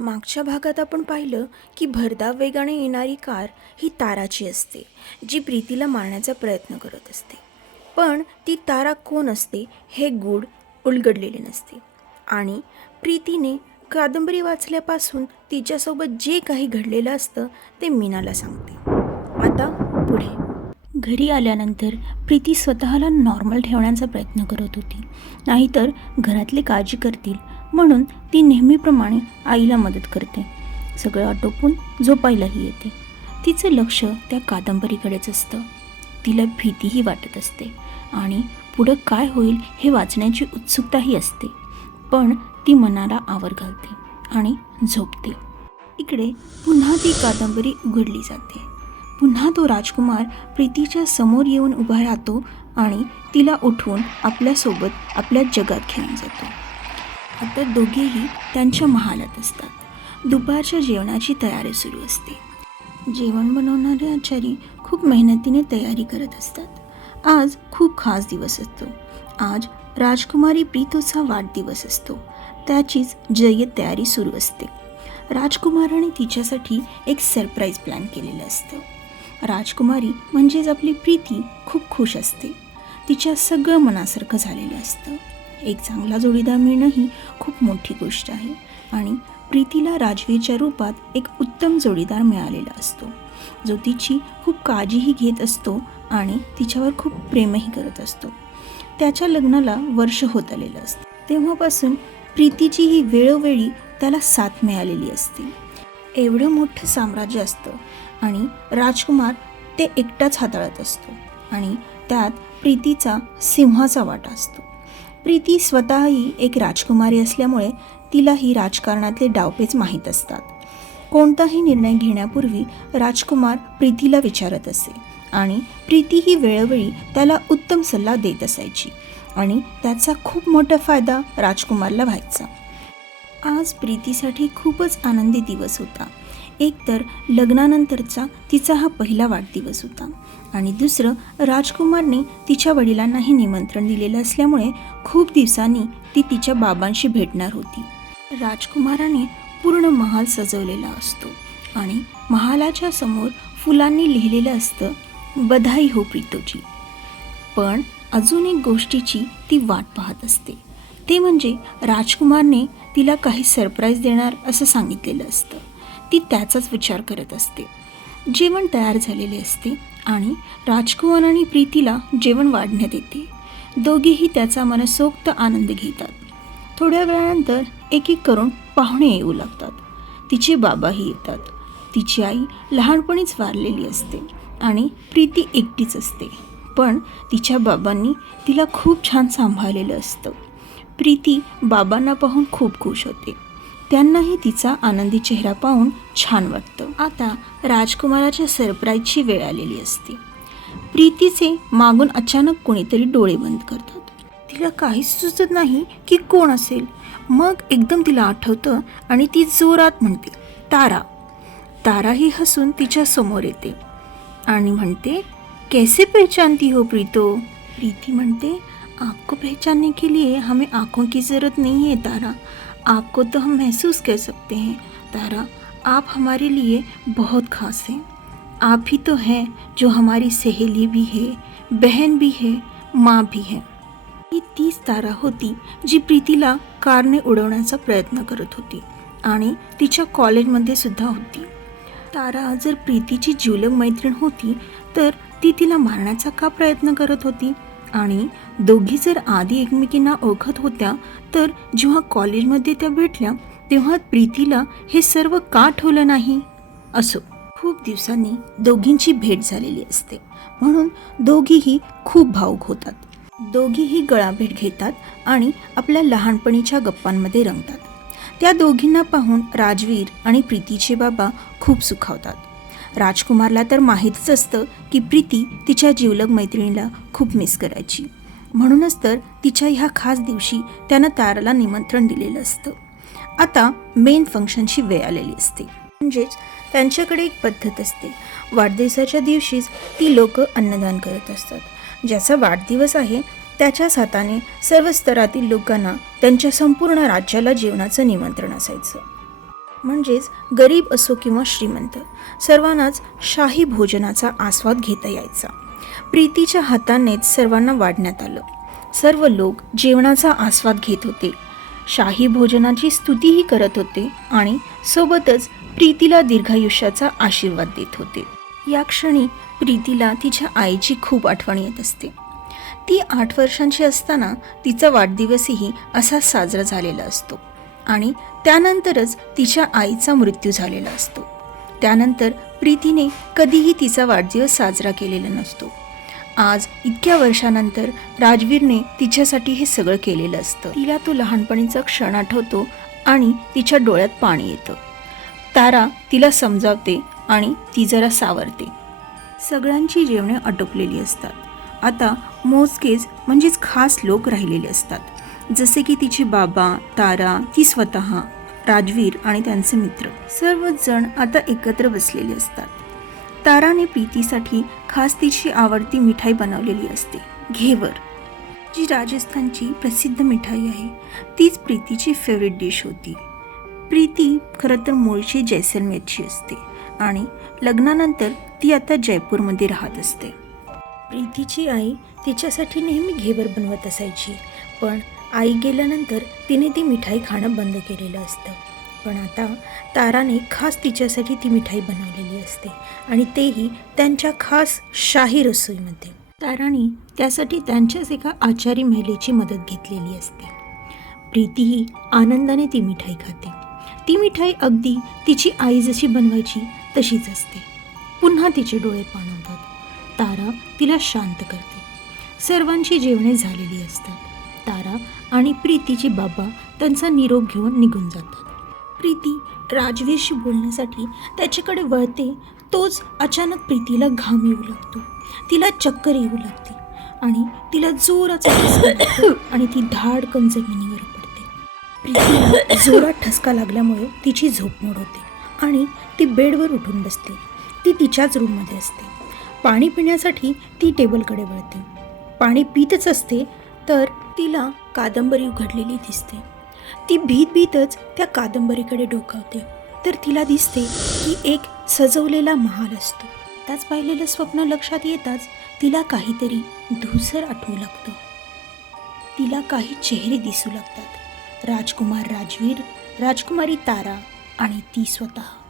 मागच्या भागात आपण पाहिलं की भरधाव वेगाने येणारी कार ही ताराची असते जी प्रीतीला मारण्याचा प्रयत्न करत असते. पण ती तारा कोण असते हे गूढ उलगडलेले नसते. आणि प्रीतीने कादंबरी वाचल्यापासून तिच्यासोबत जे काही घडलेलं असतं ते मीनाला सांगते. आता पुढे. घरी आल्यानंतर प्रीती स्वतःला नॉर्मल ठेवण्याचा प्रयत्न करत होती. नाहीतर घरातले काळजी करतील म्हणून ती नेहमीप्रमाणे आईला मदत करते. सगळं आटोपून झोपायलाही येते. तिचं लक्ष त्या कादंबरीकडेच असतं. तिला भीतीही वाटत असते. आणि पुढं काय होईल हे वाचण्याची उत्सुकताही असते. पण ती मनाला आवर घालते आणि झोपते. इकडे पुन्हा ती कादंबरी उघडली जाते. पुन्हा तो राजकुमार प्रीतीच्या समोर येऊन उभा राहतो आणि तिला उठवून आपल्यासोबत आपल्या जगात घेऊन जातो. आता दोघेही त्यांच्या महालात असतात. दुपारच्या जेवणाची तयारी सुरू असते. जेवण बनवणारे आचारी खूप मेहनतीने तयारी करत असतात. आज खूप खास दिवस असतो. आज राजकुमारी प्रीतोचा वाढदिवस असतो. त्याचीच जय्यत तयारी सुरू असते. राजकुमाराने तिच्यासाठी एक सरप्राईज प्लॅन केलेलं असतं. राजकुमारी म्हणजेच आपली प्रीती खूप खुश असते. तिच्या सगळं मनासारखं झालेलं असतं. एक चांगला जोडीदार मिळणं ही खूप मोठी गोष्ट आहे. आणि प्रीतीला राजवीरच्या रूपात एक उत्तम जोडीदार मिळालेला असतो. जो तिची खूप काळजीही घेत असतो आणि तिच्यावर खूप प्रेमही करत असतो. त्याच्या लग्नाला वर्ष होत आलेलं असतं. तेव्हापासून प्रीतीची ही वेळोवेळी त्याला साथ मिळालेली असते. एवढं मोठं साम्राज्य असतं आणि राजकुमार ते एकटाच हाताळत असतो. आणि त्यात प्रीतीचा सिंहाचा वाटा असतो. प्रीती स्वतःही एक राजकुमारी असल्यामुळे तिलाही राजकारणातले डावपेच माहीत असतात. कोणताही निर्णय घेण्यापूर्वी राजकुमार प्रीतीला विचारत असे आणि प्रीती ही वेळोवेळी त्याला उत्तम सल्ला देत असायची आणि त्याचा खूप मोठा फायदा राजकुमारला व्हायचा. आज प्रीतीसाठी खूपच आनंदी दिवस होता. एक तर लग्नानंतरचा तिचा हा पहिला वाढदिवस होता. आणि दुसरं राजकुमारने तिच्या वडिलांनाही निमंत्रण दिलेलं असल्यामुळे खूप दिवसांनी ती तिच्या बाबांशी भेटणार होती. राजकुमाराने पूर्ण महाल सजवलेला असतो आणि महालाच्या समोर फुलांनी लिहिलेलं असतं बधाई हो प्रीतोजी. पण अजून एक गोष्टीची ती वाट पाहत असते. ते म्हणजे राजकुमारने तिला काही सरप्राईज देणार असं सांगितलेलं असतं. ती त्याचाच विचार करत असते. जेवण तयार झालेले असते आणि राजकुमार आणि प्रीतीला जेवण वाढण्यात येते. दोघेही त्याचा मनसोक्त आनंद घेतात. थोड्या वेळानंतर एक एक करून पाहुणे येऊ लागतात. तिचे बाबाही येतात. तिची आई लहानपणीच वारलेली असते आणि प्रीती एकटीच असते. पण तिच्या बाबांनी तिला खूप छान सांभाळलेलं असतं. प्रीती बाबांना पाहून खूप खुश होते. त्यांनाही तिचा आनंदी चेहरा पाहून छान वाटतं. आता राजकुमाराच्या सरप्राईजची वेळ आलेली असते. प्रीतीचे मागून अचानक कोणीतरी डोळे बंद करतात. तिला काहीच सुचत नाही की कोण असेल. मग एकदम तिला आठवतं आणि ती जोरात म्हणते तारा. तारा ही हसून तिच्या समोर येते. आणि म्हणते कैसे पहचानती हो प्रीतो? प्रीती म्हणते आपको पहचानने के लिए हमें आँखों की ज़रूरत नहीं है तारा. आपको तो हम महसूस कर सकते हैं। तारा आप हमारे लिए बहुत खास हैं। आप ही तो हैं जो हमारी सहेली भी है बहन भी है माँ भी है। ही तीच तारा होती जी प्रीतीला कारने उडवण्याचा प्रयत्न करत होती आणि तिच्या कॉलेजमध्ये सुद्धा होती। तारा जर प्रीतीची जिवलग मैत्रीण होती तर ती तिला मारण्याचा का प्रयत्न करत होती? आणि दोघी जर आधी एकमेकींना ओळखत होत्या तर जेव्हा कॉलेजमध्ये त्या भेटल्या तेव्हा प्रीतीला हे सर्व का ठेवलं नाही? असो. खूप दिवसांनी दोघींची भेट झालेली असते. म्हणून दोघीही खूप भाऊक होतात. दोघीही गळाभेट घेतात आणि आपल्या लहानपणीच्या गप्पांमध्ये रंगतात. त्या दोघींना पाहून राजवीर आणि प्रीतीचे बाबा खूप सुखावतात. राजकुमारला तर माहीतच असतं की प्रीती तिच्या जिवलग मैत्रिणीला खूप मिस करायची. म्हणूनच तर तिच्या ह्या खास दिवशी त्यानं ताराला निमंत्रण दिलेलं असतं. आता मेन फंक्शनची वेळ आलेली असते. म्हणजेच त्यांच्याकडे एक पद्धत असते. वाढदिवसाच्या दिवशीच ती लोक अन्नदान करत असतात. ज्याचा वाढदिवस आहे त्याच्याच हाताने सर्व स्तरातील लोकांना त्यांच्या संपूर्ण राज्याला जेवणाचं निमंत्रण असायचं. म्हणजेच गरीब असो किंवा श्रीमंत सर्वांनाच शाही भोजनाचा आस्वाद घेता यायचा. प्रीतीच्या हातानेच सर्वांना वाढण्यात आलं. सर्व लोक जेवणाचा आस्वाद घेत होते. शाही भोजनाची स्तुतीही करत होते आणि सोबतच प्रीतीला दीर्घायुष्याचा आशीर्वाद देत होते. या क्षणी प्रीतीला तिच्या आईची खूप आठवण येत असते. ती आठ वर्षांची असताना तिचा वाढदिवसही असा साजरा झालेला असतो. आणि त्यानंतरच तिच्या आईचा मृत्यू झालेला असतो. त्यानंतर प्रीतीने कधीही तिचा वाढदिवस साजरा केलेला नसतो. आज इतक्या वर्षानंतर राजवीरने तिच्यासाठी हे सगळं केलेलं असतं. तिला तो लहानपणीचा क्षण आठवतो आणि तिच्या डोळ्यात पाणी येतं. तारा तिला समजावते आणि ती जरा सावरते. सगळ्यांची जेवणे आटोपलेली असतात. आता मोजकेच म्हणजेच खास लोक राहिलेले असतात. जसे की तिचे बाबा तारा ती स्वतः राजवीर आणि त्यांचे मित्र. सर्वच जण आता एकत्र बसलेले असतात. ताराने प्रीतीसाठी खास तिची आवडती मिठाई बनवलेली असते घेवर. जी राजस्थानची प्रसिद्ध मिठाई आहे तीच प्रीतीची फेवरेट डिश होती. प्रीती खरं तर मूळची जैसलमेरची असते आणि लग्नानंतर ती आता जयपूरमध्ये राहत असते. प्रीतीची आई तिच्यासाठी नेहमी घेवर बनवत असायची पण आई गेल्यानंतर तिने ती मिठाई खाणं बंद केलेलं असतं. पण आता ताराने खास तिच्यासाठी ती मिठाई बनवलेली असते आणि तेही त्यांच्या खास शाही रसोईमध्ये. ताराने त्यासाठी त्यांच्याच एका आचारी महिलेची मदत घेतलेली असते. प्रीतीही आनंदाने ती मिठाई खाते. ती मिठाई अगदी तिची आई जशी बनवायची तशीच असते. पुन्हा तिचे डोळे पाणवतात. तारा तिला शांत करते. सर्वांची जेवणे झालेली असतात. तारा आणि प्रीतीचे बाबा त्यांचा निरोप घेऊन निघून जातात. प्रीती राजवीरशी बोलण्यासाठी त्याच्याकडे वळते तोच अचानक प्रीतीला घाम येऊ लागतो. तिला चक्कर येऊ लागते आणि तिला जोराचा आणि ती धाडकन जमिनीवर पडते. प्रीतीला जोरात ठसका लागल्यामुळे तिची झोप मोड होते आणि ती बेडवर उठून बसते. ती तिच्याच रूममध्ये असते. पाणी पिण्यासाठी ती टेबलकडे वळते. पाणी पितच असते तर तिला कादंबरी उघडलेली दिसते. ती भीत भीतच त्या कादंबरीकडे डोकावते. तर तिला दिसते की एक सजवलेला महाल असतो. त्याच पाहिलेलं स्वप्न लक्षात येताच तिला काहीतरी धुसर आठवू लागतं. तिला काही चेहरे दिसू लागतात. राजकुमार राजवीर राजकुमारी तारा आणि ती स्वतः.